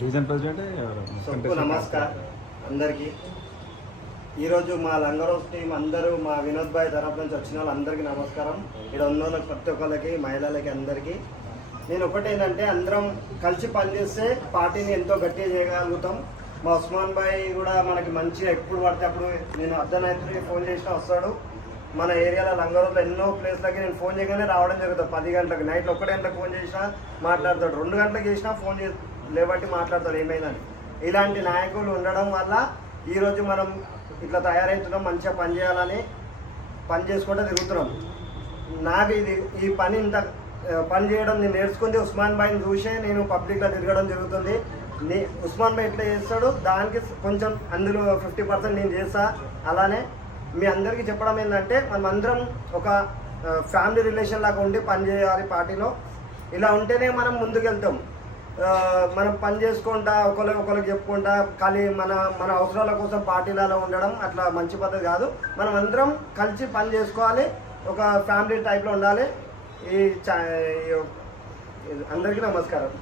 Division president. నమస్కారం అందరికీ. ఈరోజు మా లంగరోస్ టీం అందరూ మా వినోద్ భాయ్ తరఫు నుంచి వచ్చిన వాళ్ళందరికీ నమస్కారం. ఇక్కడ ఉన్న వాళ్ళకి ప్రతి ఒక్కరికి, మహిళలకి అందరికీ నేను ఒకటి ఏంటంటే, అందరం కలిసి పనిచేస్తే పార్టీని ఎంతో గట్టిగా చేయగలుగుతాం. మా ఉస్మాన్ భాయ్ కూడా మనకి మంచిగా ఎప్పుడు పడితే అప్పుడు నేను అర్ధరాత్రి ఫోన్ చేసినా వస్తాడు. మన ఏరియాలో లంగరోలో ఎన్నో ప్లేస్లకి నేను ఫోన్ చేయగానే రావడం జరుగుతుంది. 10 గంటలకు, నైట్లో 1 గంటలకు ఫోన్ చేసినా మాట్లాడతాడు, 2 గంటలకు చేసినా ఫోన్ లేబట్టి మాట్లాడతాడు ఏమైందని. ఇలాంటి నాయకులు ఉండడం వల్ల ఈరోజు మనం ఇట్లా తయారవుతున్నాం, మంచిగా పని చేయాలని పని చేసుకుంటూ తిరుగుతున్నాం. నాకు ఈ పని ఇంత పని చేయడం నేను నేర్చుకుంది ఉస్మాన్ భాయ్ని చూసే నేను పబ్లిక్లో తిరగడం జరుగుతుంది. ఉస్మాన్ భాయ్ ఎట్లా చేస్తాడు దానికి కొంచెం అందులో 50% నేను చేస్తా. అలానే మీ అందరికీ చెప్పడం ఏంటంటే, మనం అందరం ఒక ఫ్యామిలీ రిలేషన్ లాగా ఉండి పని చేయాలి పార్టీలో. ఇలా ఉంటేనే మనం ముందుకెళ్తాం. మనం పని చేసుకుంటా ఒకరికి చెప్పుకుంటా ఖాళీ మన అవసరాల కోసం పార్టీలలో ఉండడం అట్లా మంచి పద్ధతి కాదు. మనం అందరం కలిసి పని చేసుకోవాలి, ఒక ఫ్యామిలీ టైప్లో ఉండాలి. అందరికీ నమస్కారం.